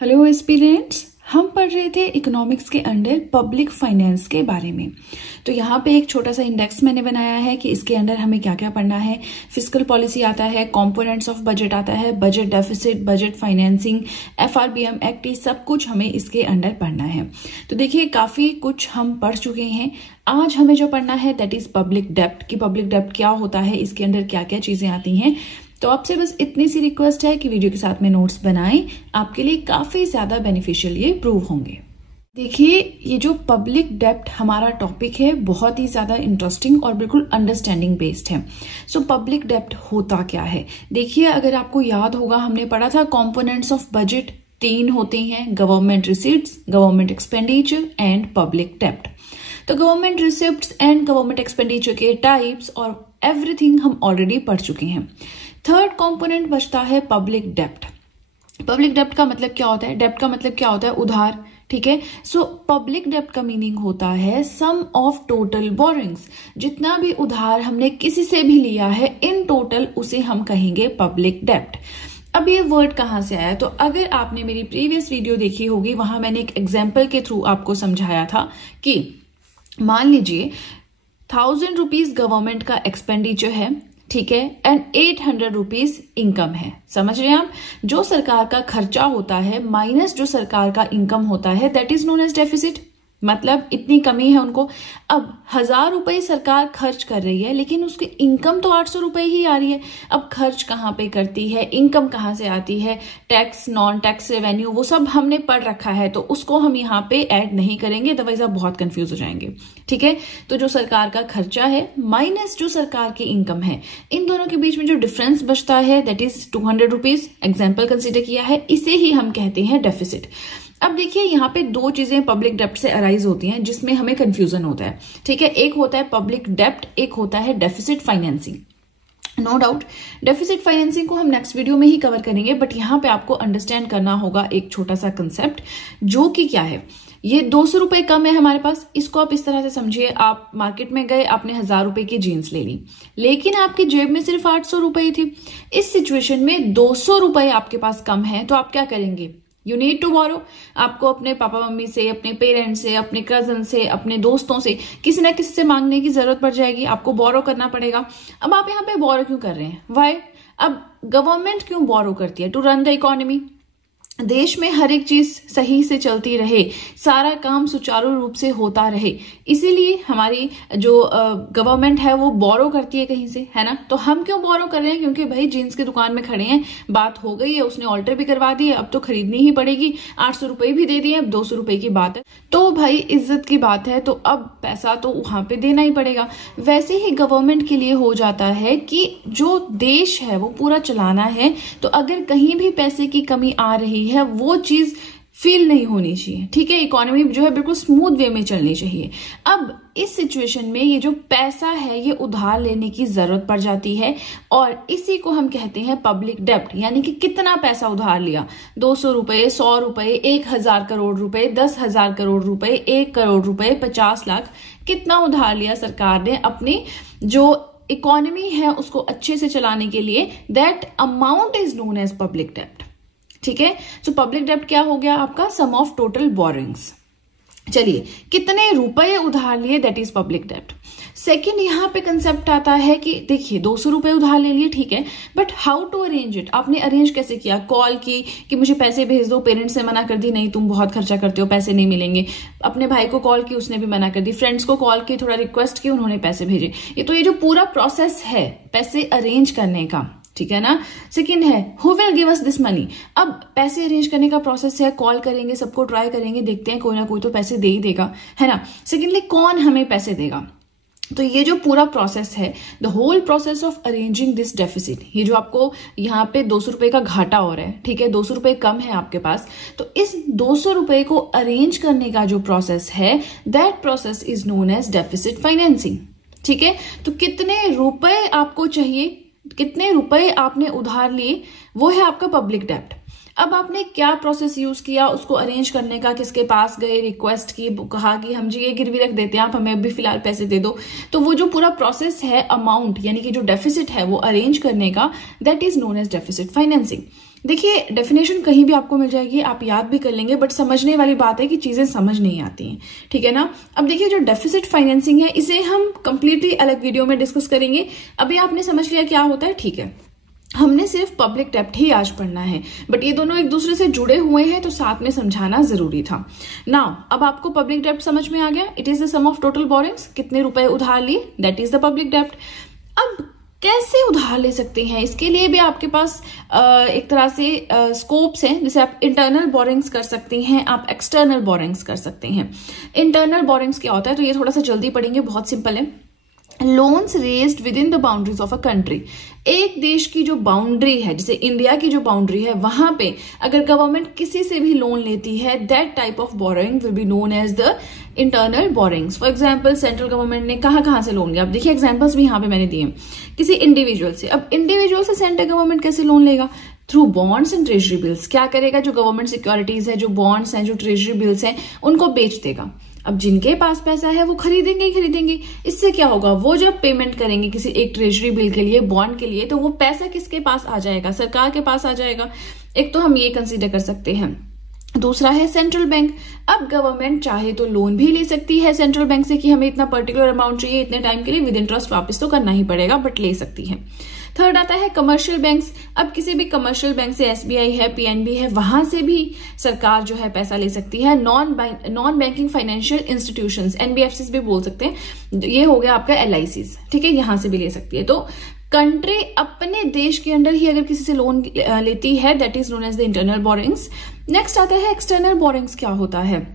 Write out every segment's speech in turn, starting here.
Hello aspirants, हम पढ़ रहे थे इकोनॉमिक्स के अंडर पब्लिक फाइनेंस के बारे में। तो यहाँ पे एक छोटा सा इंडेक्स मैंने बनाया है कि इसके अंदर हमें क्या क्या पढ़ना है। फिस्कल पॉलिसी आता है, कंपोनेंट्स ऑफ बजट आता है, budget deficit, budget financing, FRBM act, सब कुछ हमें इसके अंडर पढ़ना है। तो देखिए काफी कुछ हम पढ़ चुके हैं। आज हमें जो पढ़ना है दैट इज पब्लिक डेप्ट, कि पब्लिक डेप्ट क्या होता है, इसके अंदर क्या क्या चीजें आती हैं। तो आपसे बस इतनी सी रिक्वेस्ट है कि वीडियो के साथ में नोट्स बनाएं, आपके लिए काफी ज्यादा बेनिफिशियल ये प्रूव होंगे। देखिए ये जो पब्लिक डेप्ट हमारा टॉपिक है बहुत ही ज्यादा इंटरेस्टिंग और बिल्कुल अंडरस्टैंडिंग बेस्ड है। सो पब्लिक डेप्ट होता क्या है, देखिए अगर आपको याद होगा हमने पढ़ा था कंपोनेंट्स ऑफ बजट 3 होते हैं, government receipts, government expenditure and public डेप्ट। तो government receipts and government expenditure के टाइप्स और एवरीथिंग हम ऑलरेडी पढ़ चुके हैं। थर्ड कंपोनेंट बचता है पब्लिक डेप्ट। पब्लिक डेप्ट का मतलब क्या होता है, डेप्ट का मतलब क्या होता है, उधार, ठीक है। सो पब्लिक डेप्ट का मीनिंग होता है सम ऑफ टोटल बोरिंग्स, जितना भी उधार हमने किसी से भी लिया है इन टोटल उसे हम कहेंगे पब्लिक डेप्ट। अब ये वर्ड कहां से आया, तो अगर आपने मेरी प्रीवियस वीडियो देखी होगी वहां मैंने एक एग्जाम्पल के थ्रू आपको समझाया था कि मान लीजिए 1000 रुपीज गवर्नमेंट का एक्सपेंडिचर है, ठीक है, एंड 800 रुपीज इनकम है। समझ रहे हैं आप, जो सरकार का खर्चा होता है माइनस जो सरकार का इनकम होता है that is known as deficit. मतलब इतनी कमी है उनको। अब 1000 रुपए सरकार खर्च कर रही है लेकिन उसकी इनकम तो 800 रुपए ही आ रही है। अब खर्च कहाँ पे करती है, इनकम कहाँ से आती है, टैक्स, नॉन टैक्स रेवेन्यू, वो सब हमने पढ़ रखा है, तो उसको हम यहाँ पे ऐड नहीं करेंगे, अदरवाइज आप बहुत कंफ्यूज हो जाएंगे, ठीक है। तो जो सरकार का खर्चा है माइनस जो सरकार की इनकम है, इन दोनों के बीच में जो डिफरेंस बचता है that is 200 rupees example consider किया है, इसे ही हम कहते हैं डेफिसिट। अब देखिए यहाँ पे 2 चीजें पब्लिक डेप्ट से अराइज होती हैं जिसमें हमें कंफ्यूजन होता है, ठीक है। एक होता है पब्लिक डेप्ट, एक होता है deficit financing. No doubt deficit financing को हम नेक्स्ट वीडियो में ही कवर करेंगे, बट यहाँ पे आपको अंडरस्टैंड करना होगा एक छोटा सा कंसेप्ट, जो कि क्या है। ये 200 रुपए कम है हमारे पास, इसको आप इस तरह से समझिए, आप मार्केट में गए, आपने 1000 रुपए की जीन्स ले ली, लेकिन आपकी जेब में सिर्फ 800 रुपए थी। इस सिचुएशन में 200 रुपए आपके पास कम है, तो आप क्या करेंगे, यू नीड टू बोरो। आपको अपने पापा मम्मी से, अपने पेरेंट्स से, अपने कजन से, अपने दोस्तों से, किसी ना किसी से मांगने की जरूरत पड़ जाएगी, आपको बोरो करना पड़ेगा। अब आप यहाँ पे बोरो क्यों कर रहे हैं, वाई? अब गवर्नमेंट क्यों बोरो करती है, टू रन द इकोनॉमी। देश में हर एक चीज सही से चलती रहे, सारा काम सुचारू रूप से होता रहे, इसीलिए हमारी जो गवर्नमेंट है वो बोरो करती है कहीं से, है ना। तो हम क्यों बोरो कर रहे हैं, क्योंकि भाई जीन्स की दुकान में खड़े हैं, बात हो गई है, उसने ऑल्टर भी करवा दी है, अब तो खरीदनी ही पड़ेगी, 800 रुपए भी दे दिए, अब 200 रुपए की बात है, तो भाई इज्जत की बात है, तो अब पैसा तो वहां पे देना ही पड़ेगा। वैसे ही गवर्नमेंट के लिए हो जाता है कि जो देश है वो पूरा चलाना है, तो अगर कहीं भी पैसे की कमी आ रही है वो चीज फील नहीं होनी चाहिए, ठीक है। इकोनॉमी जो है बिल्कुल स्मूथ वे में चलनी चाहिए। अब इस सिचुएशन में ये जो पैसा है ये उधार लेने की जरूरत पड़ जाती है, और इसी को हम कहते हैं पब्लिक डेप्ट, यानी कि कितना पैसा उधार लिया, 200 रुपए, 100 रुपए, 1000 करोड़ रुपए, 10,000 करोड़ रुपए, 1 करोड़ रुपए, 50 लाख, कितना उधार लिया सरकार ने अपनी जो इकोनॉमी है उसको अच्छे से चलाने के लिए, that amount is known as public डेप्ट, ठीक है। सो पब्लिक डेप्ट क्या हो गया आपका, सम ऑफ टोटल बोरिंग्स। चलिए कितने रुपए उधार लिए, दैट इज पब्लिक डेप्ट। सेकेंड यहाँ पे कंसेप्ट आता है कि देखिए 200 रुपए उधार ले लिए, ठीक है, but how to arrange it, आपने अरेंज कैसे किया, कॉल की कि मुझे पैसे भेज दो, पेरेंट्स ने मना कर दी, नहीं तुम बहुत खर्चा करते हो, पैसे नहीं मिलेंगे। अपने भाई को कॉल की, उसने भी मना कर दी, फ्रेंड्स को कॉल की, थोड़ा रिक्वेस्ट की, उन्होंने पैसे भेजे। ये जो पूरा प्रोसेस है पैसे अरेंज करने का, ठीक है ना। सेकंड है who will give us this money. अब पैसे अरेंज करने का प्रोसेस है, कॉल करेंगे, सबको ट्राई करेंगे, देखते हैं कोई ना कोई तो पैसे दे ही देगा, है ना। सेकेंडली कौन हमें पैसे देगा, तो ये जो पूरा प्रोसेस है, the whole process of arranging this deficit, ये जो आपको यहाँ पे 200 रुपए का घाटा हो रहा है, ठीक है, 200 रुपए कम है आपके पास, तो इस 200 रुपए को अरेंज करने का जो प्रोसेस है that process is known as deficit financing, ठीक है। तो कितने रुपए आपको चाहिए, कितने रुपए आपने उधार लिए, वो है आपका पब्लिक डेप्ट। अब आपने क्या प्रोसेस यूज किया उसको अरेंज करने का, किसके पास गए, रिक्वेस्ट की, कहा कि हम जी ये गिरवी रख देते हैं, आप हमें अभी फिलहाल पैसे दे दो। तो वो जो पूरा प्रोसेस है अमाउंट यानी कि जो डेफिसिट है वो अरेंज करने का, that is known as deficit financing. देखिए डेफिनेशन कहीं भी आपको मिल जाएगी, आप याद भी कर लेंगे, बट समझने वाली बात है कि चीजें समझ नहीं आती हैं, ठीक है ना। अब देखिए जो डेफिसिट फाइनेंसिंग है इसे हम कंप्लीटली अलग वीडियो में डिस्कस करेंगे। अभी आपने समझ लिया क्या होता है, ठीक है। हमने सिर्फ पब्लिक डेब्ट ही आज पढ़ना है, बट ये दोनों एक दूसरे से जुड़े हुए हैं तो साथ में समझाना जरूरी था। नाउ अब आपको पब्लिक डेब्ट समझ में आ गया। It is the sum of total borrowings, कितने रुपए उधार लिए, दैट इज द पब्लिक डेब्ट। अब कैसे उधार ले सकते हैं, इसके लिए भी आपके पास एक तरह से स्कोप्स हैं। जैसे आप इंटरनल बोरिंग्स कर सकते हैं, आप एक्सटर्नल बोरिंग्स कर सकते हैं। इंटरनल बोरिंग्स क्या होता है, तो ये थोड़ा सा जल्दी पढ़ेंगे, बहुत सिंपल है। Loans raised with in the boundaries of a country, एक देश की जो बाउंड्री है, जैसे इंडिया की जो बाउंड्री है, वहां पे अगर गवर्नमेंट किसी से भी लोन लेती है, that type of borrowing will be known as the internal borrowings. For example central government ने कहां से लोन लिया, अब देखिए एग्जाम्पल्स भी यहाँ पे मैंने दिए। किसी इंडिविजुअल से, अब इंडिविजुअल से सेंट्रल गवर्नमेंट कैसे लोन लेगा, through bonds and treasury bills. क्या करेगा, जो गवर्नमेंट सिक्योरिटीज है, जो बॉन्ड्स हैं, जो ट्रेजरी बिल्स हैं, उनको बेच देगा। अब जिनके पास पैसा है वो खरीदेंगे ही खरीदेंगे। इससे क्या होगा, वो जब पेमेंट करेंगे किसी एक ट्रेजरी बिल के लिए, बॉन्ड के लिए, तो वो पैसा किसके पास आ जाएगा, सरकार के पास आ जाएगा। एक तो हम ये कंसीडर कर सकते हैं। दूसरा है सेंट्रल बैंक। अब गवर्नमेंट चाहे तो लोन भी ले सकती है सेंट्रल बैंक से कि हमें इतना पर्टिकुलर अमाउंट चाहिए इतने टाइम के लिए, विद इंटरेस्ट वापस तो करना ही पड़ेगा, बट ले सकती है। थर्ड आता है कमर्शियल बैंक्स। अब किसी भी कमर्शियल बैंक से, एसबीआई है, पीएनबी है, वहां से भी सरकार जो है पैसा ले सकती है। Non banking financial institutions, NBFCs भी बोल सकते हैं, ये हो गया आपका एलआईसीज, ठीक है, यहां से भी ले सकती है। तो कंट्री अपने देश के अंदर ही अगर किसी से लोन लेती है, that is known as the internal borrowings. Next आता है एक्सटर्नल बोरिंग्स। क्या होता है,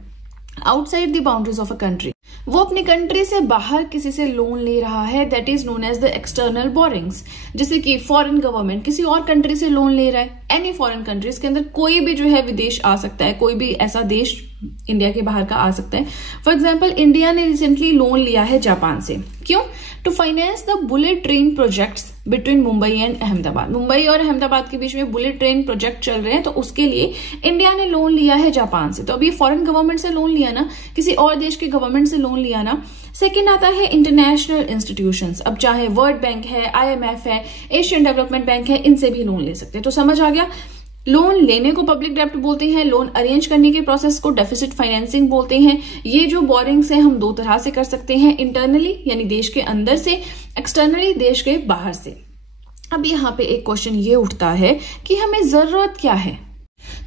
outside the boundaries of a country, वो अपनी कंट्री से बाहर किसी से लोन ले रहा है, that is known as the external borrowings. जैसे कि फॉरेन गवर्नमेंट किसी और कंट्री से लोन ले रहा है, एनी फॉरेन कंट्रीज के अंदर कोई भी जो है विदेश आ सकता है, कोई भी ऐसा देश इंडिया के बाहर का आ सकता है। फॉर एग्जाम्पल इंडिया ने रिसेंटली लोन लिया है जापान से, क्यों, to finance the bullet train projects between Mumbai and Ahmedabad. Mumbai और अहमदाबाद के बीच में बुलेट ट्रेन प्रोजेक्ट चल रहे हैं, तो उसके लिए इंडिया ने लोन लिया है जापान से। तो अभी फॉरेन गवर्नमेंट से लोन लिया ना, किसी और देश के गवर्नमेंट से लोन लिया ना। सेकेंड आता है इंटरनेशनल इंस्टीट्यूशंस। अब चाहे वर्ल्ड बैंक है, आईएमएफ है, एशियन डेवलपमेंट बैंक है, इनसे भी लोन ले सकते हैं। तो समझ आ गया, लोन लेने को पब्लिक डेब्ट बोलते हैं, लोन अरेंज करने के प्रोसेस को डेफिसिट फाइनेंसिंग बोलते हैं। ये जो बोरिंग्स हैं हम दो तरह से कर सकते हैं, इंटरनली यानी देश के अंदर से, एक्सटर्नली देश के बाहर से। अब यहाँ पे एक क्वेश्चन ये उठता है कि हमें जरूरत क्या है।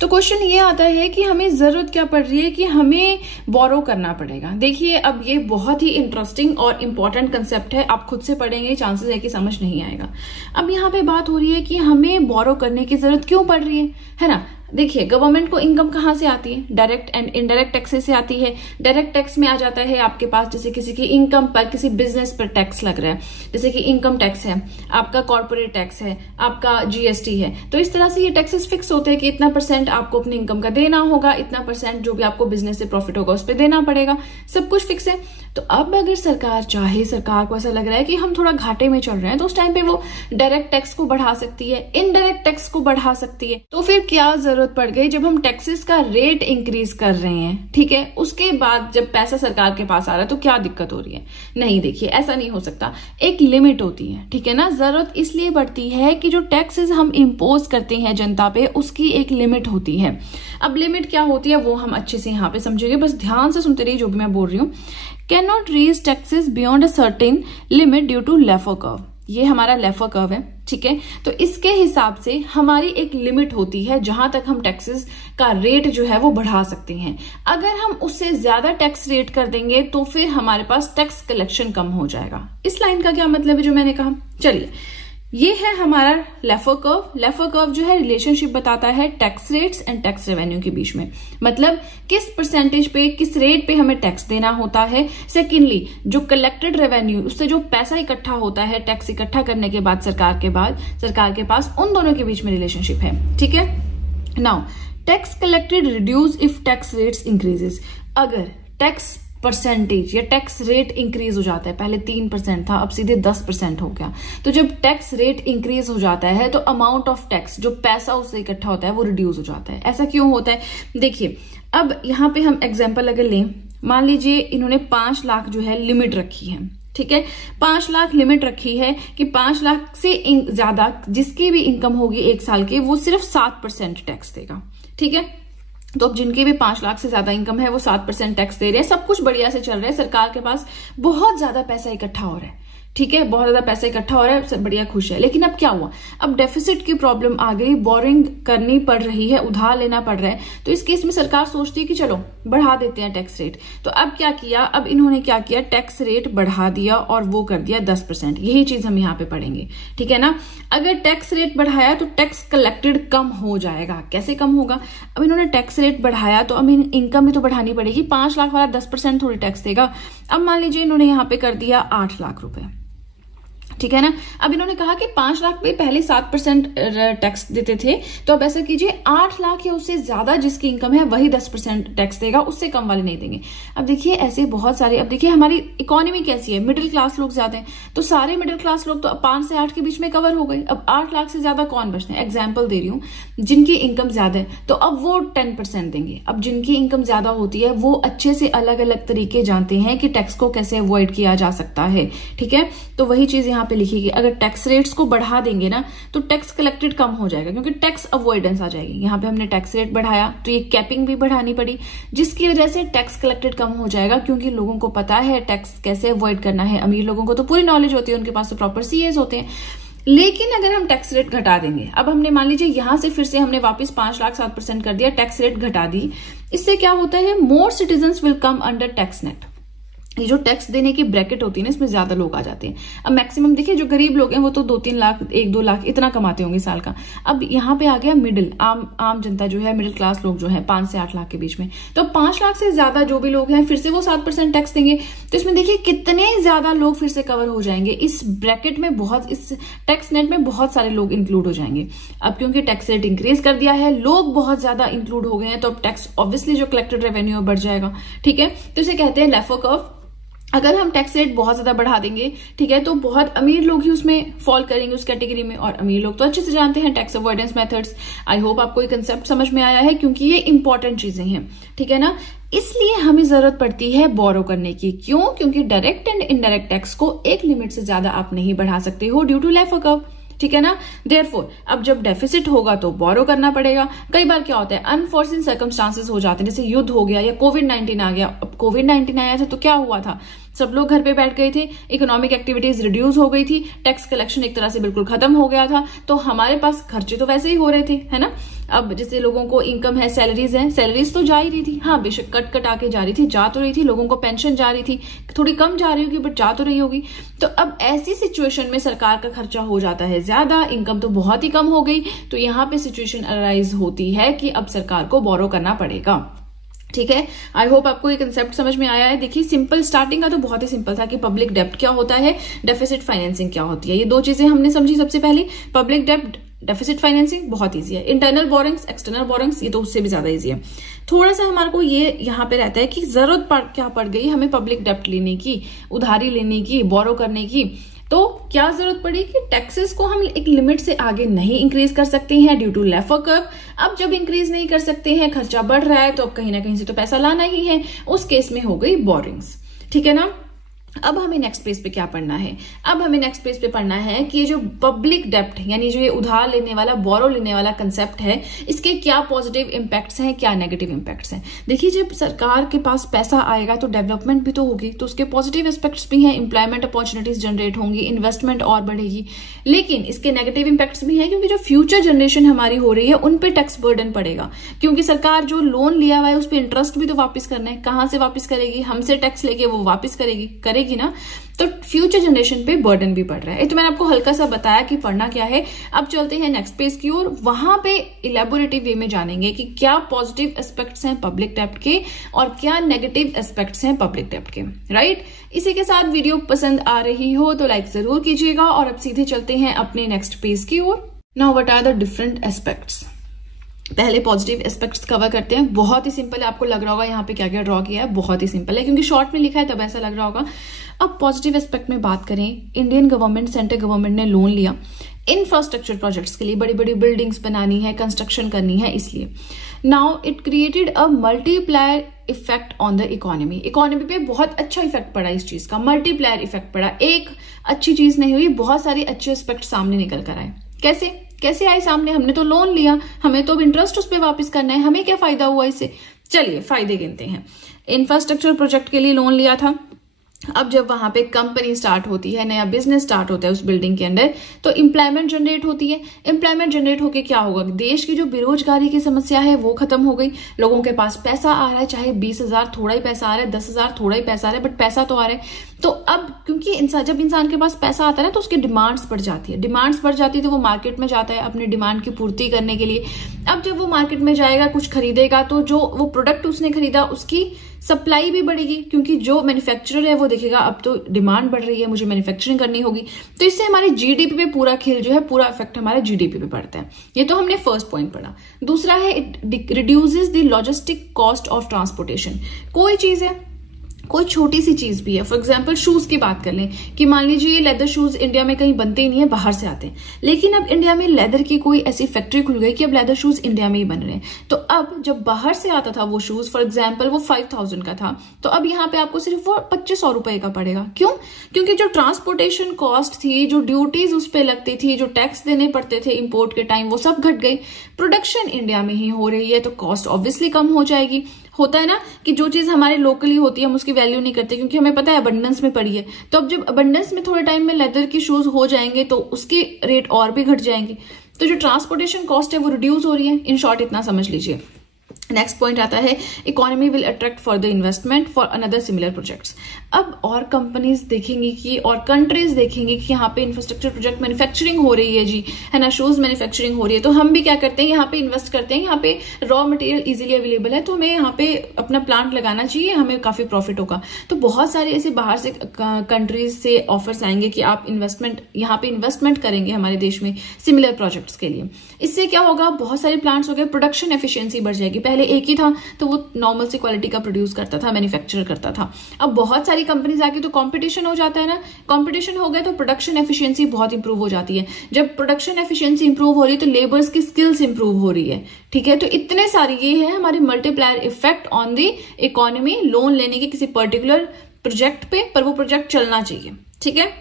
तो क्वेश्चन ये आता है कि हमें जरूरत क्या पड़ रही है कि हमें बोरो करना पड़ेगा। देखिए अब ये बहुत ही इंटरेस्टिंग और इम्पोर्टेंट कंसेप्ट है, आप खुद से पढ़ेंगे, चांसेस है कि समझ नहीं आएगा। अब यहाँ पे बात हो रही है कि हमें बोरो करने की जरूरत क्यों पड़ रही है ना। देखिए गवर्नमेंट को इनकम कहाँ से आती है, डायरेक्ट एंड इनडायरेक्ट टैक्सेस से आती है। डायरेक्ट टैक्स में आ जाता है आपके पास, जैसे किसी की इनकम पर, किसी बिजनेस पर टैक्स लग रहा है, जैसे कि इनकम टैक्स है, आपका कॉर्पोरेट टैक्स है, आपका जीएसटी है। तो इस तरह से ये टैक्सेस फिक्स होते हैं कि इतना % आपको अपनी इनकम का देना होगा, इतना % जो भी आपको बिजनेस से प्रॉफिट होगा उस पर देना पड़ेगा, सब कुछ फिक्स है। तो अब अगर सरकार चाहे, सरकार को ऐसा लग रहा है कि हम थोड़ा घाटे में चल रहे हैं, तो उस टाइम पे वो डायरेक्ट टैक्स को बढ़ा सकती है, इनडायरेक्ट टैक्स को बढ़ा सकती है। तो फिर क्या जरूरत पड़ गई, जब हम टैक्सेस का रेट इंक्रीज कर रहे हैं, ठीक है, उसके बाद जब पैसा सरकार के पास आ रहा है तो क्या दिक्कत हो रही है। नहीं, देखिए ऐसा नहीं हो सकता, एक लिमिट होती है, ठीक है ना। जरूरत इसलिए पड़ती है कि जो टैक्सेस हम इम्पोज करते हैं जनता पे, उसकी एक लिमिट होती है। अब लिमिट क्या होती है वो हम अच्छे से यहाँ पे समझेंगे, बस ध्यान से सुनते रहिए जो भी मैं बोल रही हूँ। Can not raise taxes beyond a certain limit due to Laffer curve. ये हमारा लेफर कर्व है, ठीक है। तो इसके हिसाब से हमारी एक लिमिट होती है जहां तक हम टैक्सेस का रेट जो है वो बढ़ा सकते हैं। अगर हम उससे ज्यादा टैक्स रेट कर देंगे तो फिर हमारे पास टैक्स कलेक्शन कम हो जाएगा। इस लाइन का क्या मतलब है जो मैंने कहा, चलिए ये है हमारा लेफर कर्व। लेफर कर्व जो है रिलेशनशिप बताता है tax rates and tax revenue के बीच में, मतलब किस % पे, किस रेट पे हमें टैक्स देना होता है। सेकेंडली जो कलेक्टेड रेवेन्यू, उससे जो पैसा इकट्ठा होता है टैक्स इकट्ठा करने के बाद सरकार के पास, उन दोनों के बीच में रिलेशनशिप है, ठीक है। Now tax collected reduce if tax rates increases. अगर टैक्स परसेंटेज या टैक्स रेट इंक्रीज हो जाता है, पहले 3% था अब सीधे 10% हो गया, तो जब टैक्स रेट इंक्रीज हो जाता है तो अमाउंट ऑफ टैक्स, जो पैसा उससे इकट्ठा होता है वो रिड्यूस हो जाता है। ऐसा क्यों होता है, देखिए अब यहाँ पे हम एग्जाम्पल अगर लें, मान लीजिए इन्होंने 5 लाख जो है लिमिट रखी है, ठीक है, 5 लाख लिमिट रखी है कि 5 लाख से ज्यादा जिसकी भी इनकम होगी 1 साल की वो सिर्फ 7% टैक्स देगा। ठीक है, तो अब जिनकी भी 5 लाख से ज्यादा इनकम है वो 7% टैक्स दे रहे हैं। सब कुछ बढ़िया से चल रहा है, सरकार के पास बहुत ज्यादा पैसा इकट्ठा हो रहा है। ठीक है, बहुत ज्यादा पैसा इकट्ठा हो रहा है, सब बढ़िया खुश है। लेकिन अब क्या हुआ, अब डेफिसिट की प्रॉब्लम आ गई, बोरिंग करनी पड़ रही है, उधार लेना पड़ रहा है। तो इस केस में सरकार सोचती है कि चलो बढ़ा देते हैं टैक्स रेट। तो अब क्या किया, अब इन्होंने क्या किया, टैक्स रेट बढ़ा दिया और वो कर दिया 10%। यही चीज हम यहाँ पे पढ़ेंगे। ठीक है ना, अगर टैक्स रेट बढ़ाया तो टैक्स कलेक्टेड कम हो जाएगा। कैसे कम होगा, अब इन्होंने टैक्स रेट बढ़ाया तो अब इनकम भी तो बढ़ानी पड़ेगी। 5 लाख वाला 10% थोड़ी टैक्स देगा। अब मान लीजिए इन्होंने यहाँ पे कर दिया 8 लाख रुपए। ठीक है ना, अब इन्होंने कहा कि 5 लाख पे पहले 7% टैक्स देते थे, तो अब ऐसा कीजिए 8 लाख या उससे ज्यादा जिसकी इनकम है वही 10% टैक्स देगा, उससे कम वाले नहीं देंगे। अब देखिए ऐसे बहुत सारे, अब देखिए हमारी इकोनॉमी कैसी है, मिडिल क्लास लोग ज्यादा हैं, तो सारे मिडिल क्लास लोग तो 5 से 8 के बीच में कवर हो गए। अब 8 लाख से ज्यादा कौन बचते हैं, एग्जाम्पल दे रही हूँ, जिनकी इनकम ज्यादा है तो अब वो 10% देंगे। अब जिनकी इनकम ज्यादा होती है वो अच्छे से अलग अलग तरीके जानते हैं कि टैक्स को कैसे अवॉइड किया जा सकता है। ठीक है, तो वही चीज यहाँ पे लिखी गई, अगर टैक्स रेट्स को बढ़ा देंगे ना तो टैक्स कलेक्टेड कम हो जाएगा, क्योंकि टैक्स अवॉइडेंस आ जाएगी। यहाँ पे हमने टैक्स रेट बढ़ाया तो ये कैपिंग भी बढ़ानी पड़ी, जिसकी वजह से टैक्स कलेक्टेड कम हो जाएगा, क्योंकि लोगों को पता है टैक्स कैसे अवॉइड करना है। अमीर लोगों को तो पूरी नॉलेज होती है, उनके पास तो प्रॉपर सीएस होते हैं। लेकिन अगर हम टैक्स रेट घटा देंगे, अब हमने मान लीजिए यहां से फिर से हमने वापस 5 लाख 7% कर दिया, टैक्स रेट घटा दी, इससे क्या होता है, more citizens will come under tax net. ये जो टैक्स देने की ब्रैकेट होती है ना, इसमें ज्यादा लोग आ जाते हैं। अब मैक्सिमम देखिए जो गरीब लोग हैं वो तो 2-3 लाख 1-2 लाख इतना कमाते होंगे साल का। अब यहाँ पे आ गया मिडिल, आम जनता जो है, मिडिल क्लास लोग जो है 5 से 8 लाख के बीच में, तो 5 लाख से ज्यादा जो भी लोग हैं फिर से वो 7% टैक्स देंगे। तो इसमें देखिए कितने ज्यादा लोग फिर से कवर हो जाएंगे इस ब्रैकेट में, बहुत इस टैक्स नेट में बहुत सारे लोग इंक्लूड हो जाएंगे। अब क्योंकि टैक्स रेट इंक्रीज कर दिया है, लोग बहुत ज्यादा इंक्लूड हो गए हैं, तो अब टैक्स ऑब्वियसली जो कलेक्टेड रेवेन्यू बढ़ जाएगा। ठीक है, तो इसे कहते हैं लेफर कर्व। अगर हम टैक्स रेट बहुत ज्यादा बढ़ा देंगे, ठीक है, तो बहुत अमीर लोग ही उसमें फॉल करेंगे उस कैटेगरी में, और अमीर लोग तो अच्छे से जानते हैं tax avoidance methods. I hope आपको ये कंसेप्ट समझ में आया है, क्योंकि ये इंपॉर्टेंट चीजें हैं। ठीक है ना, इसलिए हमें जरूरत पड़ती है बोरो करने की। क्यों, क्योंकि डायरेक्ट एंड इनडायरेक्ट टैक्स को एक लिमिट से ज्यादा आप नहीं बढ़ा सकते हो ड्यू टू लेफर कर्व। ठीक है ना, देयरफॉर अब जब डेफिसिट होगा तो बोरो करना पड़ेगा। कई बार क्या होता है, अनफॉर्चुनेट सर्कमस्टांसेस हो जाते हैं, जैसे युद्ध हो गया या कोविड-19 आ गया। अब कोविड-19 आया था तो क्या हुआ था, सब लोग घर पे बैठ गए थे, इकोनॉमिक एक्टिविटीज रिड्यूस हो गई थी, टैक्स कलेक्शन एक तरह से बिल्कुल खत्म हो गया था, तो हमारे पास खर्चे तो वैसे ही हो रहे थे, है ना। अब जैसे लोगों को इनकम है, सैलरीज तो जा ही रही थी, हाँ बेशक कट आके जा रही थी, जा तो रही थी, लोगों को पेंशन जा रही थी, थोड़ी कम जा रही होगी बट जा तो रही होगी। तो अब ऐसी सिचुएशन में सरकार का खर्चा हो जाता है ज्यादा, इनकम तो बहुत ही कम हो गई, तो यहाँ पे सिचुएशन अराइज होती है कि अब सरकार को बोरो करना पड़ेगा। ठीक है, आई होप आपको ये कंसेप्ट समझ में आया है। देखिए सिंपल, स्टार्टिंग का तो बहुत ही सिंपल था कि पब्लिक डेब्ट क्या होता है, डेफिसिट फाइनेंसिंग क्या होती है, ये 2 चीजें हमने समझी सबसे पहले। पब्लिक डेब्ट, डेफिसिट फाइनेंसिंग बहुत ईजी है। इंटरनल बोरिंग्स, एक्सटर्नल बोरिंग्स, ये तो उससे भी ज्यादा ईजी है। थोड़ा सा हमारे को ये यहाँ पे रहता है कि जरूरत क्या पड़ गई हमें पब्लिक डेब्ट लेने की, उधारी लेने की, बोरो करने की, तो क्या जरूरत पड़ी कि टैक्सेस को हम एक लिमिट से आगे नहीं इंक्रीज कर सकते हैं ड्यू टू लेफर कर्व। अब जब इंक्रीज नहीं कर सकते हैं, खर्चा बढ़ रहा है, तो अब कहीं ना कहीं से तो पैसा लाना ही है, उस केस में हो गई बोरिंग्स। ठीक है ना, अब हमें नेक्स्ट पेज पे क्या पढ़ना है, अब हमें नेक्स्ट पेज पे पढ़ना है कि ये जो पब्लिक डेब्ट यानी जो ये उधार लेने वाला, बोरो लेने वाला कंसेप्ट है, इसके क्या पॉजिटिव इंपैक्ट्स हैं, क्या नेगेटिव इंपैक्ट्स हैं। देखिए जब सरकार के पास पैसा आएगा तो डेवलपमेंट भी तो होगी, तो उसके पॉजिटिव एस्पेक्ट्स भी हैं, एम्प्लॉयमेंट अपॉर्चुनिटीज जनरेट होंगी, इन्वेस्टमेंट और बढ़ेगी। लेकिन इसके नेगेटिव इंपैक्ट्स भी हैं, क्योंकि जो फ्यूचर जनरेशन हमारी हो रही है उन पे टैक्स बर्डन पड़ेगा, क्योंकि सरकार जो लोन लिया हुआ है उस पर इंटरेस्ट भी तो वापस करना है। कहां से वापस करेगी, हमसे टैक्स लेके वो वापस करेगी ना, तो फ्यूचर जनरेशन पे बर्डन भी पड़ रहा है। तो मैंने आपको हल्का सा बताया कि पढ़ना क्या है। अब चलते हैं नेक्स्ट पेज की ओर, वहां पे इलेबोरेटिव वे में जानेंगे कि क्या पॉजिटिव एस्पेक्ट्स हैं पब्लिक डेब्ट के और क्या नेगेटिव एस्पेक्ट्स हैं पब्लिक डेब्ट के। राइट, इसी के साथ वीडियो पसंद आ रही हो तो लाइक जरूर कीजिएगा, और अब सीधे चलते हैं अपने नेक्स्ट पेज की ओर। Now what are the different aspects. पहले पॉजिटिव एस्पेक्ट्स कवर करते हैं। बहुत ही सिंपल है, आपको लग रहा होगा यहाँ पे क्या क्या ड्रॉ किया है, बहुत ही सिंपल है क्योंकि शॉर्ट में लिखा है तब ऐसा लग रहा होगा। अब पॉजिटिव एस्पेक्ट में बात करें, इंडियन गवर्नमेंट, सेंट्रल गवर्नमेंट ने लोन लिया, इंफ्रास्ट्रक्चर प्रोजेक्ट्स के लिए, बड़ी बड़ी बिल्डिंग्स बनानी है, कंस्ट्रक्शन करनी है, इसलिए। Now it created a multiplier effect on the economy. Economy पे बहुत अच्छा इफेक्ट पड़ा इस चीज का, मल्टीप्लायर इफेक्ट पड़ा। एक अच्छी चीज नहीं हुई, बहुत सारे अच्छे एस्पेक्ट सामने निकल कर आए। कैसे आए सामने? हमने तो लोन लिया, हमें तो इंटरेस्ट उस पर वापस करना है, हमें क्या फायदा हुआ इससे? चलिए फायदे गिनते हैं। इंफ्रास्ट्रक्चर प्रोजेक्ट के लिए लोन लिया था। अब जब वहां पे कंपनी स्टार्ट होती है, नया बिजनेस स्टार्ट होता है उस बिल्डिंग के अंदर, तो एम्प्लॉयमेंट जनरेट होती है। एम्प्लॉयमेंट जनरेट होके क्या होगा? देश की जो बेरोजगारी की समस्या है वो खत्म हो गई। लोगों के पास पैसा आ रहा है, चाहे 20,000 थोड़ा ही पैसा आ रहा है, 10,000 थोड़ा ही पैसा आ रहा है, बट पैसा तो आ रहा है। तो अब क्योंकि जब इंसान के पास पैसा आता है ना, तो उसकी डिमांड्स बढ़ जाती है। डिमांड्स बढ़ जाती है तो वो मार्केट में जाता है अपनी डिमांड की पूर्ति करने के लिए। अब जब वो मार्केट में जाएगा, कुछ खरीदेगा, तो जो वो प्रोडक्ट उसने खरीदा उसकी सप्लाई भी बढ़ेगी, क्योंकि जो मैन्युफैक्चरर है वो देखेगा अब तो डिमांड बढ़ रही है, मुझे मैन्युफैक्चरिंग करनी होगी। तो इससे हमारे जीडीपी पे पूरा खेल जो है, पूरा इफेक्ट हमारे जीडीपी पे पड़ता है। ये तो हमने फर्स्ट पॉइंट पढ़ा। दूसरा है it reduces the logistic cost of transportation. कोई चीज है, कोई छोटी सी चीज भी है, फॉर एग्जाम्पल शूज की बात कर लें कि मान लीजिए लेदर शूज इंडिया में कहीं बनते ही नहीं है, बाहर से आते हैं, लेकिन अब इंडिया में लेदर की कोई ऐसी फैक्ट्री खुल गई कि अब लेदर शूज इंडिया में ही बन रहे हैं। तो अब जब बाहर से आता था वो शूज, फॉर एग्जाम्पल वो 5,000 का था, तो अब यहाँ पे आपको सिर्फ वो 2,500 रुपए का पड़ेगा। क्यों? क्योंकि जो ट्रांसपोर्टेशन कॉस्ट थी, जो ड्यूटीज उस पर लगती थी, जो टैक्स देने पड़ते थे इंपोर्ट के टाइम, वो सब घट गई। प्रोडक्शन इंडिया में ही हो रही है, तो कॉस्ट ऑब्वियसली कम हो जाएगी। होता है ना कि जो चीज हमारे लोकली होती है हम उसकी वैल्यू नहीं करते, क्योंकि हमें पता है अबंडेंस में पड़ी है। तो अब जब अबंडेंस में थोड़े टाइम में लेदर की शूज हो जाएंगे तो उसकी रेट और भी घट जाएंगे। तो जो ट्रांसपोर्टेशन कॉस्ट है वो रिड्यूस हो रही है। इन शॉर्ट इतना समझ लीजिए। नेक्स्ट पॉइंट आता है economy will attract for the investment for another similar projects. अब और कंपनीज देखेंगी कि, और कंट्रीज देखेंगी कि यहाँ पे इंफ्रास्ट्रक्चर प्रोजेक्ट मैन्युफैक्चरिंग हो रही है जी, है ना, शूज मैन्युफैक्चरिंग हो रही है, तो हम भी क्या करते हैं, यहाँ पे इन्वेस्ट करते हैं। यहाँ पे रॉ मटेरियल इजीली अवेलेबल है, तो हमें यहाँ पे अपना प्लांट लगाना चाहिए, हमें काफी प्रॉफिट होगा। तो बहुत सारे ऐसे बाहर से कंट्रीज से ऑफर्स आएंगे कि आप यहाँ पे इन्वेस्टमेंट करेंगे हमारे देश में सिमिलर प्रोजेक्ट्स के लिए। इससे क्या होगा, बहुत सारे प्लांट्स हो गए, प्रोडक्शन एफिशिएंसी बढ़ जाएगी। पहले एक ही था तो वो नॉर्मल सी क्वालिटी का प्रोड्यूस करता था, मैन्युफैक्चर करता था। अब बहुत सारी कंपनीज आके तो कंपटीशन हो जाता है ना, कंपटीशन हो गया तो प्रोडक्शन एफिशिएंसी बहुत इंप्रूव हो जाती है। जब प्रोडक्शन एफिशिएंसी इंप्रूव हो रही है तो लेबर्स की स्किल्स इंप्रूव हो रही है। ठीक है, तो इतने सारे ये है हमारे multiplier effect on the economy, loan लेने के किसी पर्टिकुलर प्रोजेक्ट पे, पर वो प्रोजेक्ट चलना चाहिए। ठीक है,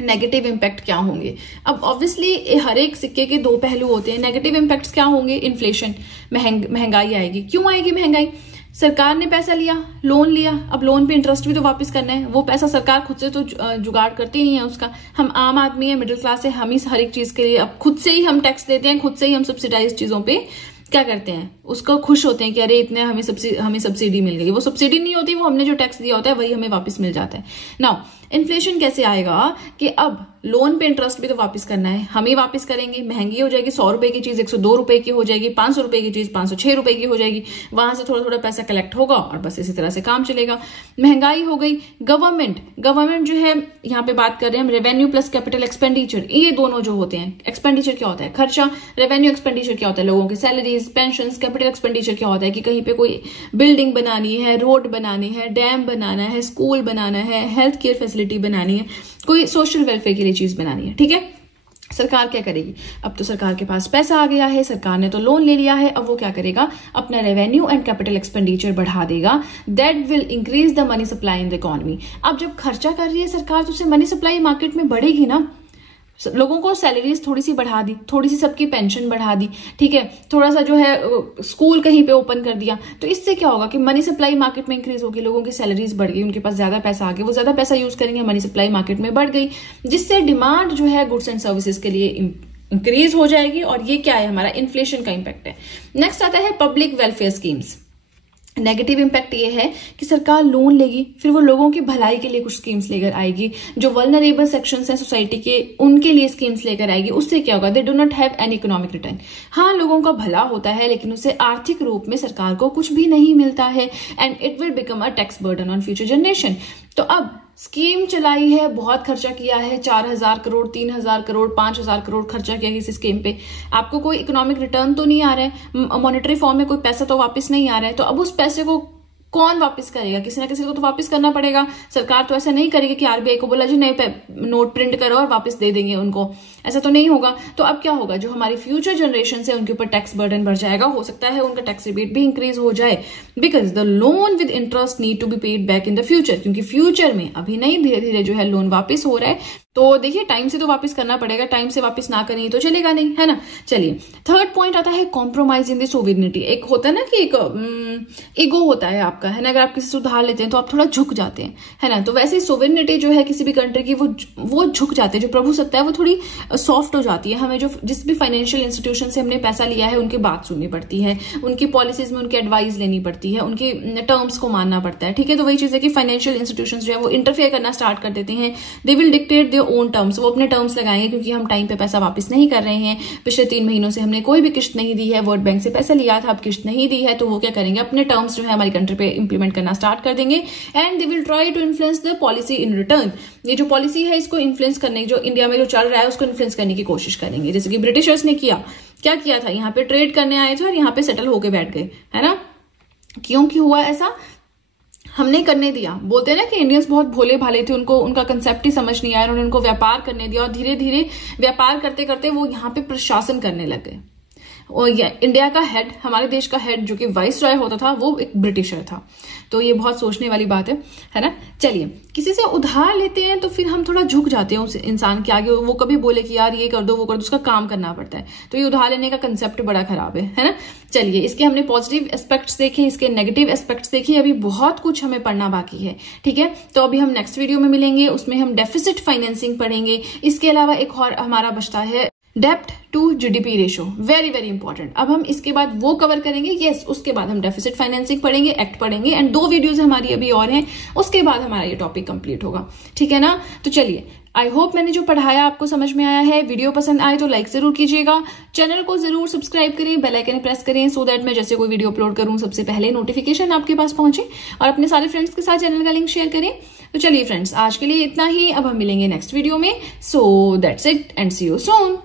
नेगेटिव इंपैक्ट क्या होंगे? अब ऑब्वियसली हर एक सिक्के के दो पहलू होते हैं। नेगेटिव इंपैक्ट्स क्या होंगे? इन्फ्लेशन, महंगाई आएगी। क्यों आएगी महंगाई? सरकार ने पैसा लिया, लोन लिया, अब लोन पे इंटरेस्ट भी तो वापस करना है। वो पैसा सरकार खुद से तो जुगाड़ करती नहीं है उसका। हम आम आदमी है, मिडिल क्लास है, हम ही हर एक चीज के लिए अब खुद से ही हम टैक्स देते हैं, खुद से ही हम सब्सिडाइज चीजों पे क्या करते हैं, उसको खुश होते हैं कि अरे इतने हमें सब्सिडी मिल गई। वो सब्सिडी नहीं होती, वो हमने जो टैक्स दिया होता है वही हमें वापस मिल जाता है। नाउ इन्फ्लेशन कैसे आएगा कि अब लोन पे इंटरेस्ट भी तो वापस करना है, हम ही वापस करेंगे, महंगी हो जाएगी। 100 रुपए की चीज 102 रुपए की हो जाएगी, 500 रुपए की चीज 506 रुपए की हो जाएगी। वहां से थोड़ा थोड़ा पैसा कलेक्ट होगा और बस इसी तरह से काम चलेगा। महंगाई हो गई। गवर्नमेंट जो है, यहाँ पे बात कर रहे हैं हम रेवेन्यू प्लस कैपिटल एक्सपेंडिचर, ये दोनों जो होते हैं। एक्सपेंडिचर क्या होता है? खर्चा। रेवेन्यू एक्सपेंडिचर क्या होता है? लोगों की सैलरीज, पेंशन। कैपिटल एक्सपेंडिचर क्या होता है कि कहीं पे कोई बिल्डिंग बनानी है, रोड बनानी है, डैम बनाना है, स्कूल बनाना है, हेल्थ केयर फैसिलिटी बनानी है, कोई सोशल वेलफेयर के लिए चीज बनानी है। ठीक है, सरकार क्या करेगी? अब तो सरकार के पास पैसा आ गया है, सरकार ने तो लोन ले लिया है, अब वो क्या करेगा? अपना रेवेन्यू एंड कैपिटल एक्सपेंडिचर बढ़ा देगा। That will increase the money supply in the economy. अब जब खर्चा कर रही है सरकार तो उससे मनी सप्लाई मार्केट में बढ़ेगी ना। लोगों को सैलरीज थोड़ी सी बढ़ा दी, थोड़ी सी सबकी पेंशन बढ़ा दी, ठीक है, थोड़ा सा जो है स्कूल कहीं पे ओपन कर दिया, तो इससे क्या होगा कि मनी सप्लाई मार्केट में इंक्रीज होगी, लोगों की सैलरीज बढ़ गई, उनके पास ज्यादा पैसा आ गया, वो ज्यादा पैसा यूज करेंगे, मनी सप्लाई मार्केट में बढ़ गई, जिससे डिमांड जो है गुड्स एंड सर्विसेज के लिए इंक्रीज हो जाएगी। और ये क्या है? हमारा इन्फ्लेशन का इंपैक्ट है। नेक्स्ट आता है public welfare schemes. Negative impact ये है कि सरकार लोन लेगी, फिर वो लोगों की भलाई के लिए कुछ स्कीम्स लेकर आएगी, जो वल्नरेबल सेक्शंस हैं सोसाइटी के उनके लिए स्कीम्स लेकर आएगी। उससे क्या होगा? They do not have any economic return. हाँ, लोगों का भला होता है, लेकिन उससे आर्थिक रूप में सरकार को कुछ भी नहीं मिलता है, and it will become a tax burden on future generation. तो अब स्कीम चलाई है, बहुत खर्चा किया है, 4,000 करोड़, 3,000 करोड़, 5,000 करोड़ खर्चा किया किसी स्कीम पे, आपको कोई इकोनॉमिक रिटर्न तो नहीं आ रहा है, मॉनेटरी फॉर्म में कोई पैसा तो वापस नहीं आ रहा है। तो अब उस पैसे को कौन वापस करेगा? किसी ना किसी को तो वापस करना पड़ेगा। सरकार तो ऐसा नहीं करेगी कि आरबीआई को बोला जी नए नोट प्रिंट करो और वापस दे देंगे उनको, ऐसा तो नहीं होगा। तो अब क्या होगा, जो हमारी फ्यूचर जनरेशन है उनके ऊपर टैक्स बर्डन बढ़ जाएगा, हो सकता है उनका टैक्स रिबेट भी इंक्रीज हो जाए, because the loan with interest need to be paid back in the future, क्योंकि फ्यूचर में अभी नहीं, धीरे धीरे जो है लोन वापस हो रहा है। तो देखिए टाइम से तो वापस करना पड़ेगा, टाइम से वापस ना करेंगे तो चलेगा नहीं, है ना। चलिए थर्ड पॉइंट आता है कॉम्प्रोमाइज इन द सोवरेनिटी। एक होता है ना कि एक ईगो होता है आपका, है ना, अगर आप किसी से उधार लेते हैं तो आप थोड़ा झुक जाते हैं, है ना। तो वैसे सोवरेनिटी जो है किसी भी कंट्री की वो झुक जाते हैं, जो प्रभुसत्ता है वो थोड़ी सॉफ्ट हो जाती है। हमें जो जिस भी फाइनेंशियल इंस्टीट्यूशन से हमने पैसा लिया है उनकी बात सुननी पड़ती है, उनकी पॉलिसीज में उनकी एडवाइस लेनी पड़ती है, उनकी टर्म्स को मानना पड़ता है, ठीक है। तो वही चीज है कि फाइनेंशियल इंस्टीट्यूशन जो है वो इंटरफेयर करना स्टार्ट कर देते हैं, they will dictate their own terms, वो अपने टर्म्स लगाएंगे, क्योंकि हम टाइम पे पैसा वापस नहीं कर रहे हैं, पिछले 3 महीनों से हमने कोई भी किश्त नहीं दी है, वर्ल्ड बैंक से पैसा लिया था, अब किश्त नहीं दी है, तो वो क्या करेंगे, अपने टर्म्स जो है हमारी कंट्री पे इंप्लीमेंट करना स्टार्ट कर देंगे, and they will try to influence the policy in return. ये जो पॉलिसी है इसको इन्फ्लुएंस करने, जो इंडिया में जो चल रहा है उसको इन्फ्लुएंस करने की कोशिश करेंगे, जैसे कि ब्रिटिशर्स ने क्या किया था, यहाँ पे ट्रेड करने आए थे और यहाँ पे सेटल होके बैठ गए, है ना। क्यों हुआ ऐसा, हमने करने दिया। बोलते हैं ना कि इंडियंस बहुत भोले भाले थे, उनको उनका कंसेप्ट ही समझ नहीं आया, उन्होंने उनको व्यापार करने दिया और धीरे धीरे व्यापार करते करते वो यहाँ पे प्रशासन करने लग गए। और इंडिया का हेड, हमारे देश का हेड जो कि वाइस रॉय होता था, वो एक ब्रिटिशर था। तो ये बहुत सोचने वाली बात है ना। चलिए, किसी से उधार लेते हैं तो फिर हम थोड़ा झुक जाते हैं उस इंसान के आगे, वो कभी बोले कि यार ये कर दो वो कर दो, उसका काम करना पड़ता है। तो ये उधार लेने का कंसेप्ट बड़ा खराब है ना। चलिए, इसके हमने पॉजिटिव एस्पेक्ट्स देखे, इसके नेगेटिव एस्पेक्ट्स देखे, अभी बहुत कुछ हमें पढ़ना बाकी है, ठीक है। तो अभी हम नेक्स्ट वीडियो में मिलेंगे, उसमें हम डेफिसिट फाइनेंसिंग पढ़ेंगे। इसके अलावा एक और हमारा बचता है डेप्ट to GDP ratio, very very important. अब हम इसके बाद वो कवर करेंगे, यस, उसके बाद हम डेफिसिट फाइनेंसिंग पढ़ेंगे, एक्ट पढ़ेंगे, एंड 2 वीडियोस हमारी अभी और हैं, उसके बाद हमारा ये टॉपिक कंप्लीट होगा, ठीक है ना। तो चलिए, आई होप मैंने जो पढ़ाया आपको समझ में आया है। वीडियो पसंद आए तो लाइक जरूर कीजिएगा, चैनल को जरूर सब्सक्राइब करें, बेल आइकन प्रेस करें, सो दैट मैं जैसे कोई वीडियो अपलोड करूं सबसे पहले नोटिफिकेशन आपके पास पहुंचे, और अपने सारे फ्रेंड्स के साथ चैनल का लिंक शेयर करें। तो चलिए फ्रेंड्स, आज के लिए इतना ही, अब हम मिलेंगे नेक्स्ट वीडियो में। So that's it and see you soon.